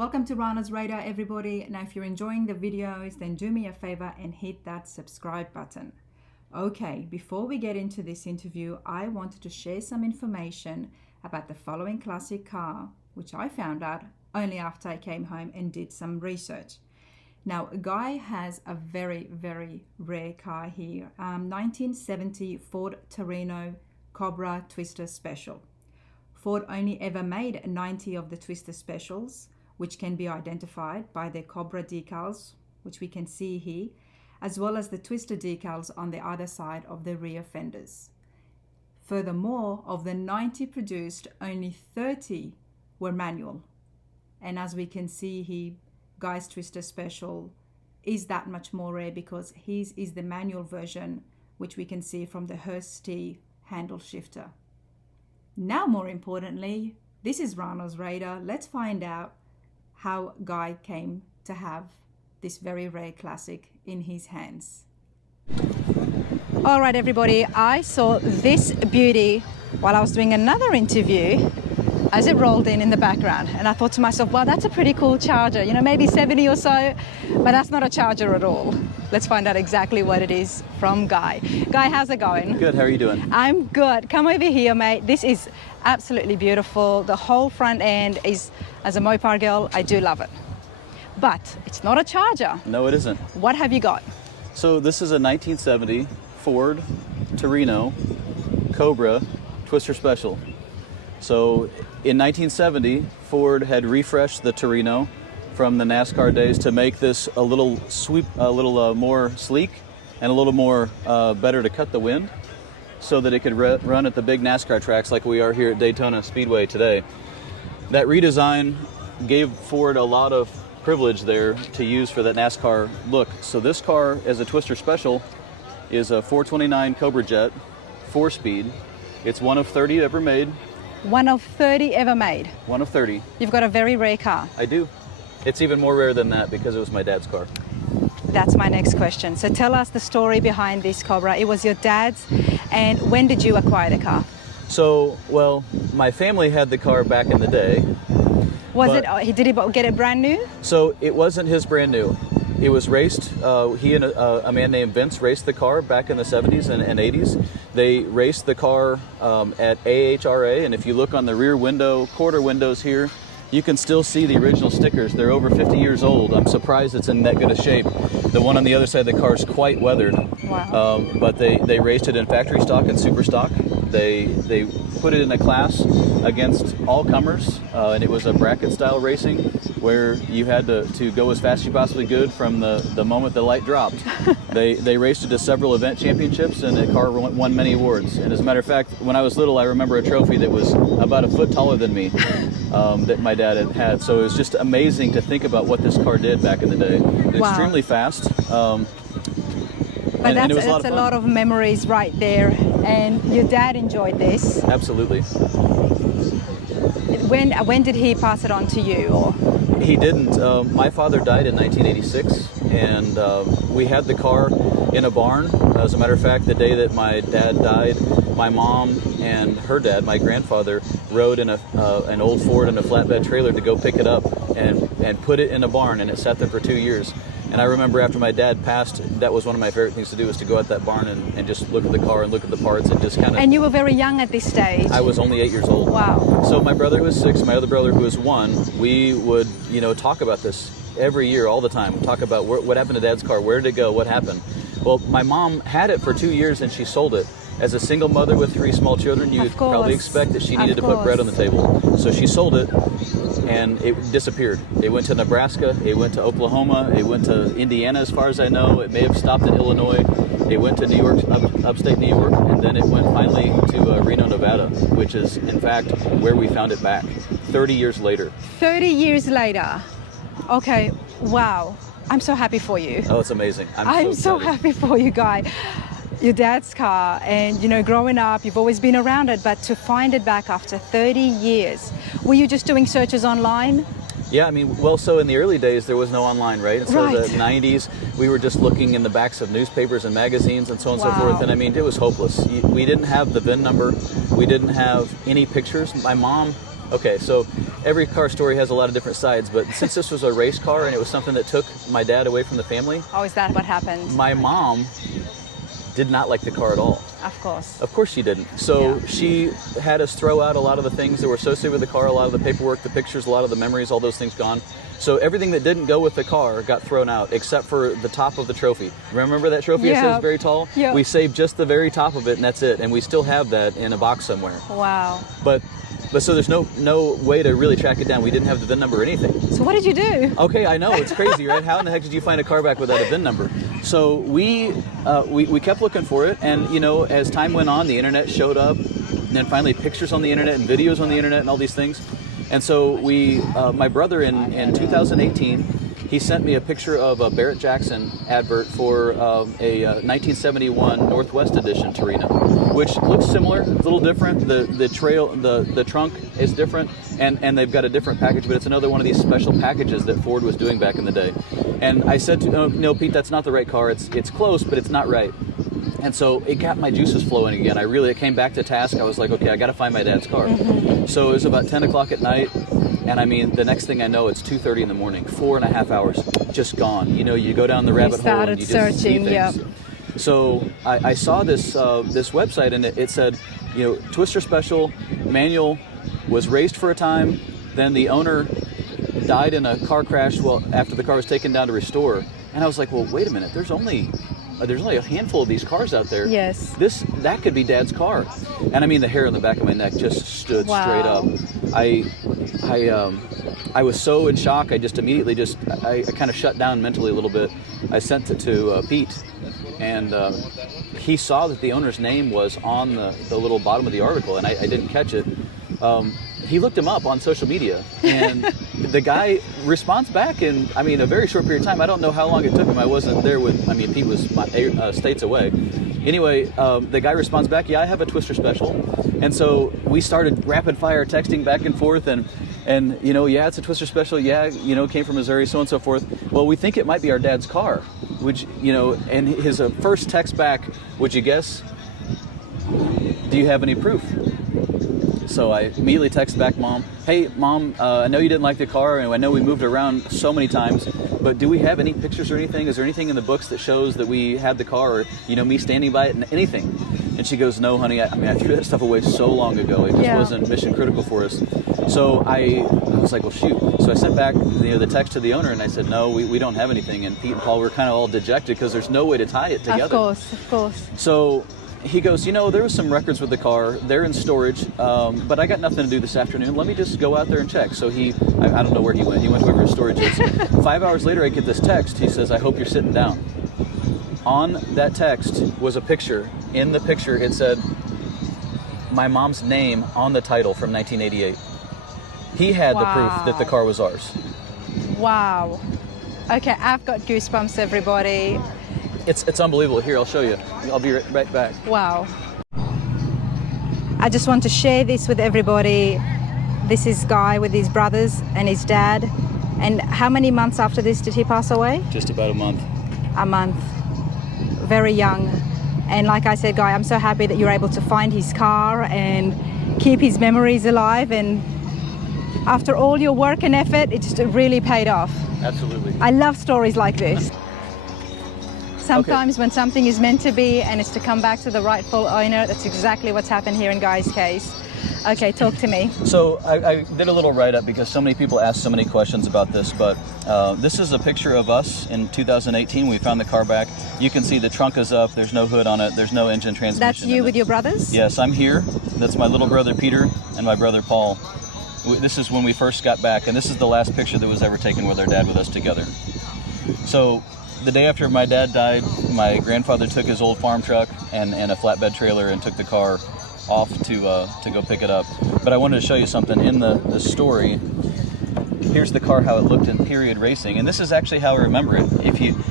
Welcome to Rana's Radar, everybody. Now, if you're enjoying the videos, then do me a favor and hit that subscribe button. Okay, before we get into this interview, I wanted to share some information about the following classic car, which I found out only after I came home and did some research. Now, Guy has a very, very rare car here, 1970 Ford Torino Cobra Twister Special. Ford only ever made 90 of the Twister Specials, which can be identified by their Cobra decals, which we can see here, as well as the Twister decals on the other side of the rear fenders. Furthermore, of the 90 produced, only 30 were manual. And as we can see here, Guy's Twister Special is that much more rare because his is the manual version, which we can see from the Hurst T handle shifter. Now, more importantly, this is Rana's Radar. Let's find out how Guy came to have this very rare classic in his hands. All right, everybody, I saw this beauty while I was doing another interview as it rolled in the background, and I thought to myself, wow, that's a pretty cool Charger, you know, maybe 70 or so, but that's not a Charger at all. Let's find out exactly what it is from Guy. Guy, how's it going? Good, how are you doing? I'm good. Come over here, mate. This is absolutely beautiful. The whole front end is, as a Mopar girl, I do love it. But it's not a Charger. No, it isn't. What have you got? So this is a 1970 Ford Torino Cobra Twister Special. So in 1970, Ford had refreshed the Torino from the NASCAR days to make this a little more sleek and a little more better to cut the wind, so that it could run at the big NASCAR tracks like we are here at Daytona Speedway today. That redesign gave Ford a lot of privilege there to use for that NASCAR look. So this car, as a Twister Special, is a 429 Cobra Jet, 4-speed. It's one of 30 ever made. One of 30 ever made? One of 30. You've got a very rare car. I do. It's even more rare than that because it was my dad's car. That's my next question. So tell us the story behind this Cobra. It was your dad's, and when did you acquire the car? So, well, my family had the car back in the day. Did he get it brand new? So it wasn't his brand new. It was raced. He and a man named Vince raced the car back in the 70s and 80s. They raced the car at AHRA, and if you look on the rear window, quarter windows here, you can still see the original stickers. They're over 50 years old. I'm surprised it's in that good a shape. The one on the other side of the car is quite weathered. Wow. But they raced it in factory stock and super stock. They put it in a class against all comers, and it was a bracket style racing where you had to go as fast as you possibly could from the moment the light dropped. They raced it to several event championships, and the car won many awards. And as a matter of fact, when I was little, I remember a trophy that was about a foot taller than me that my dad had. So it was just amazing to think about what this car did back in the day. It was extremely fast. But that's a lot of memories right there. And your dad enjoyed this. Absolutely. When did he pass it on to you? Or? He didn't. My father died in 1986, and we had the car in a barn. As a matter of fact, the day that my dad died, my mom and her dad, my grandfather, rode in an old Ford in a flatbed trailer to go pick it up and put it in a barn, and it sat there for 2 years. And I remember after my dad passed, that was one of my favorite things to do, was to go at that barn and just look at the car and look at the parts and just kind of... And you were very young at this stage. I was only 8 years old. Wow. So my brother who was 6, my other brother who was 1, we would, talk about this every year, all the time. Talk about what happened to Dad's car, where did it go, what happened. Well, my mom had it for 2 years and she sold it. As a single mother with 3 small children, you'd probably expect that she needed to put bread on the table. So she sold it, and it disappeared. It went to Nebraska, it went to Oklahoma, it went to Indiana as far as I know. It may have stopped in Illinois. It went to New York, upstate New York, and then it went finally to Reno, Nevada, which is in fact where we found it back 30 years later. 30 years later. Okay, wow. I'm so happy for you. Oh, it's amazing. I'm so happy for you, Guy. Your dad's car, and growing up, you've always been around it, but to find it back after 30 years, were you just doing searches online? Yeah, I mean, well, so in the early days, there was no online, right? And so the 90s, we were just looking in the backs of newspapers and magazines and so on and so forth. And I mean, it was hopeless. We didn't have the VIN number. We didn't have any pictures. My mom Okay, so every car story has a lot of different sides, but since this was a race car and it was something that took my dad away from the family. Oh, is that what happened? My mom did not like the car at all. Of course. Of course she didn't. So she had us throw out a lot of the things that were associated with the car, a lot of the paperwork, the pictures, a lot of the memories, all those things gone. So everything that didn't go with the car got thrown out, except for the top of the trophy. Remember that trophy that says very tall? Yeah. We saved just the very top of it, and that's it. And we still have that in a box somewhere. Wow. But so there's no way to really track it down. We didn't have the VIN number or anything. So what did you do? Okay, I know, it's crazy, right? How in the heck did you find a car back without a VIN number? So we kept looking for it, and you know, as time went on, the internet showed up, and then finally pictures on the internet and videos on the internet and all these things. And so my brother in 2018, he sent me a picture of a Barrett Jackson advert for a 1971 Northwest Edition Torino, which looks similar, a little different. The trunk is different, and they've got a different package, but it's another one of these special packages that Ford was doing back in the day. And I said to no, Pete, that's not the right car. It's close, but it's not right. And so it got my juices flowing again. It came back to task. I was like, okay, I got to find my dad's car. So it was about 10 o'clock at night. And I mean, the next thing I know, it's 2:30 in the morning, 4.5 hours, just gone. You know, you go down the rabbit hole and you just see things. Yep. So I saw this website, and it said, you know, Twister Special manual was raced for a time. Then the owner died in a car crash after the car was taken down to restore. And I was like, well, wait a minute, there's only a handful of these cars out there. Yes. That could be Dad's car. And I mean, the hair on the back of my neck just stood straight up. I was so in shock. I just immediately I kind of shut down mentally a little bit. I sent it to Pete, and he saw that the owner's name was on the little bottom of the article, and I didn't catch it. He looked him up on social media, and the guy responds back in, I mean, a very short period of time. I don't know how long it took him. I wasn't there Pete was states away. Anyway, the guy responds back, yeah, I have a Twister Special. And so we started rapid fire texting back and forth, and you know, yeah, it's a Twister Special, yeah, you know, came from Missouri, so on and so forth. Well, we think it might be our dad's car, which, you know, and his first text back, would you guess, do you have any proof? So I immediately text back Mom, hey Mom, I know you didn't like the car, and I know we moved around so many times, but do we have any pictures or anything? Is there anything in the books that shows that we had the car, or, you know, me standing by it, and anything? And she goes, no honey, I threw that stuff away so long ago, it just wasn't mission critical for us. So I was like, well shoot. So I sent back the text to the owner, and I said, no, we don't have anything. And Pete and Paul were kind of all dejected because there's no way to tie it together. Of course. So he goes, you know, there was some records with the car. They're in storage, but I got nothing to do this afternoon. Let me just go out there and check. So I don't know where he went. He went to wherever his storage is. 5 hours later, I get this text. He says, I hope you're sitting down. On that text was a picture. In the picture, it said my mom's name on the title from 1988. He had the proof that the car was ours. Wow. Okay, I've got goosebumps, everybody. It's unbelievable. Here, I'll show you. I'll be right back. Wow. I just want to share this with everybody. This is Guy with his brothers and his dad. And how many months after this did he pass away? Just about a month. A month. Very young. And like I said, Guy, I'm so happy that you're able to find his car and keep his memories alive. And after all your work and effort, it just really paid off. Absolutely. I love stories like this. Sometimes when something is meant to be and it's to come back to the rightful owner, that's exactly what's happened here in Guy's case. Okay, talk to me. So I did a little write-up because so many people asked so many questions about this, but this is a picture of us in 2018. We found the car back. You can see the trunk is up. There's no hood on it. There's no engine transmission. That's you with your brothers? Yes, I'm here. That's my little brother Peter and my brother Paul. This is when we first got back, and this is the last picture that was ever taken with our dad with us together. So the day after my dad died, my grandfather took his old farm truck and a flatbed trailer and took the car off to go pick it up. But I wanted to show you something in the story. Here's the car, how it looked in period racing, and this is actually how I remember it.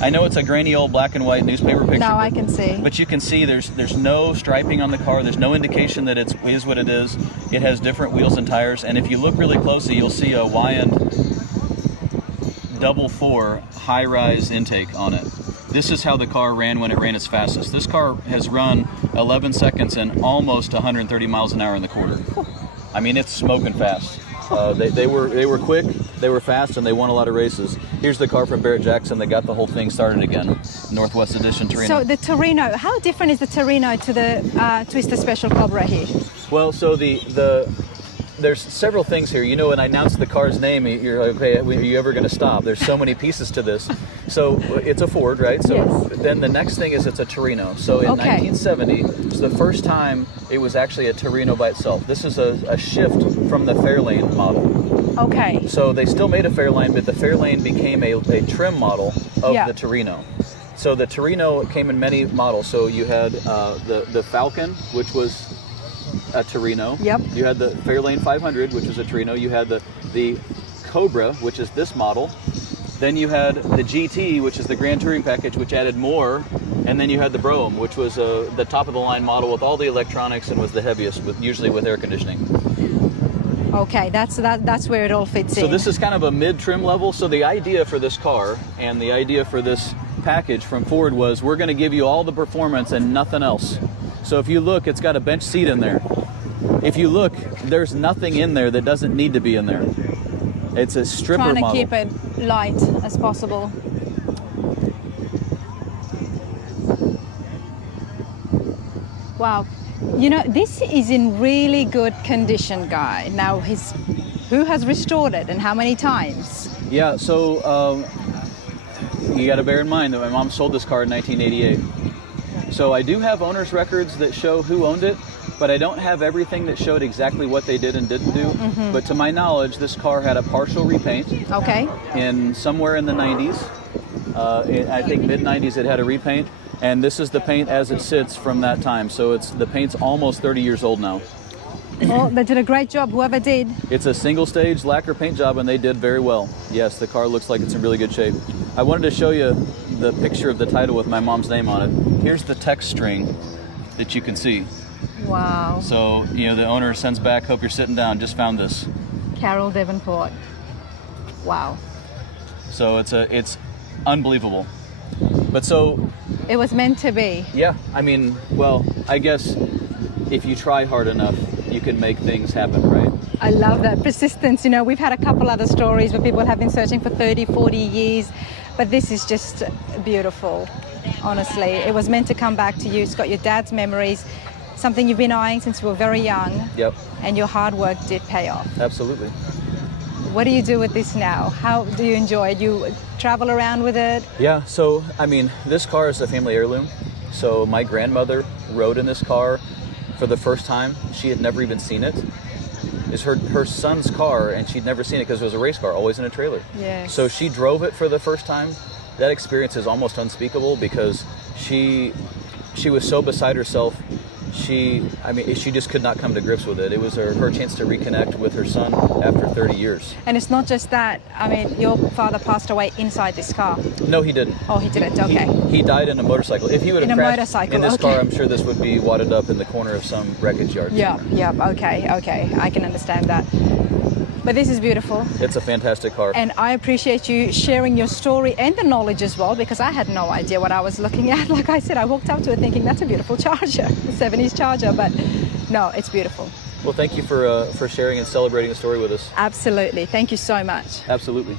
I know it's a grainy old black and white newspaper picture. Now I can see. But you can see there's no striping on the car. There's no indication that it is what it is. It has different wheels and tires, and if you look really closely, you'll see a Wyand 4 high-rise intake on it. This is how the car ran when it ran its fastest. This car has run 11 seconds and almost 130 miles an hour in the quarter. I mean, it's smoking fast. They were quick, they were fast, and they won a lot of races. Here's the car from Barrett Jackson that got the whole thing started again. Northwest Edition Torino. So the Torino, how different is the Torino to the Twister Special Cobra here? Well, so there's several things here. You know, when I announced the car's name, you're like, okay, are you ever going to stop? There's so many pieces to this. So it's a Ford, right? So yes. Then the next thing is it's a Torino. So in 1970, it's the first time it was actually a Torino by itself. This is a shift from the Fairlane model. Okay. So they still made a Fairlane, but the Fairlane became a trim model of the Torino. So the Torino came in many models. So you had the Falcon, which was a Torino. Yep. You had the Fairlane 500, which was a Torino. You had the Cobra, which is this model. Then you had the GT, which is the Grand Touring Package, which added more. And then you had the Brougham, which was the top of the line model with all the electronics and was the heaviest, usually with air conditioning. Okay, that's where it all fits in. So this is kind of a mid-trim level. So the idea for this car and the idea for this package from Ford was we're going to give you all the performance and nothing else. So if you look, it's got a bench seat in there. If you look, there's nothing in there that doesn't need to be in there. It's a stripper model. Trying to keep it light as possible. Wow. You know, this is in really good condition, Guy. Now, who has restored it and how many times? Yeah, so you got to bear in mind that my mom sold this car in 1988. So I do have owner's records that show who owned it, but I don't have everything that showed exactly what they did and didn't do. Mm-hmm. But to my knowledge, this car had a partial repaint. Okay. In somewhere in the 90s. I think mid-90s it had a repaint. And this is the paint as it sits from that time. So the paint's almost 30 years old now. Well, they did a great job, whoever did. It's a single stage lacquer paint job and they did very well. Yes, the car looks like it's in really good shape. I wanted to show you the picture of the title with my mom's name on it. Here's the text string that you can see. Wow. So, you know, the owner sends back, hope you're sitting down, just found this. Carol Davenport. Wow. So it's unbelievable. But so... It was meant to be. Yeah, I mean, well, I guess if you try hard enough, you can make things happen, right? I love that persistence. You know, we've had a couple other stories where people have been searching for 30, 40 years, but this is just beautiful, honestly. It was meant to come back to you. It's got your dad's memories, something you've been eyeing since you were very young. Yep. And your hard work did pay off. Absolutely. What do you do with this now? How do you enjoy it? You travel around with it? Yeah, so, I mean, this car is a family heirloom. So my grandmother rode in this car for the first time. She had never even seen it. It's her son's car, and she'd never seen it because it was a race car, always in a trailer. Yes. So she drove it for the first time. That experience is almost unspeakable because she was so beside herself. She just could not come to grips with it. It was her chance to reconnect with her son after 30 years. And it's not just that. I mean, your father passed away inside this car. No, he didn't. Oh, he didn't. Okay. He died in a motorcycle. If he would have crashed in this car, I'm sure this would be wadded up in the corner of some wreckage yard. Yeah. Okay. I can understand that. But this is beautiful. It's a fantastic car. And I appreciate you sharing your story and the knowledge as well, because I had no idea what I was looking at. Like I said, I walked up to it thinking that's a beautiful Charger, a 70s Charger, but no, it's beautiful. Well, thank you for sharing and celebrating the story with us. Absolutely. Thank you so much. Absolutely.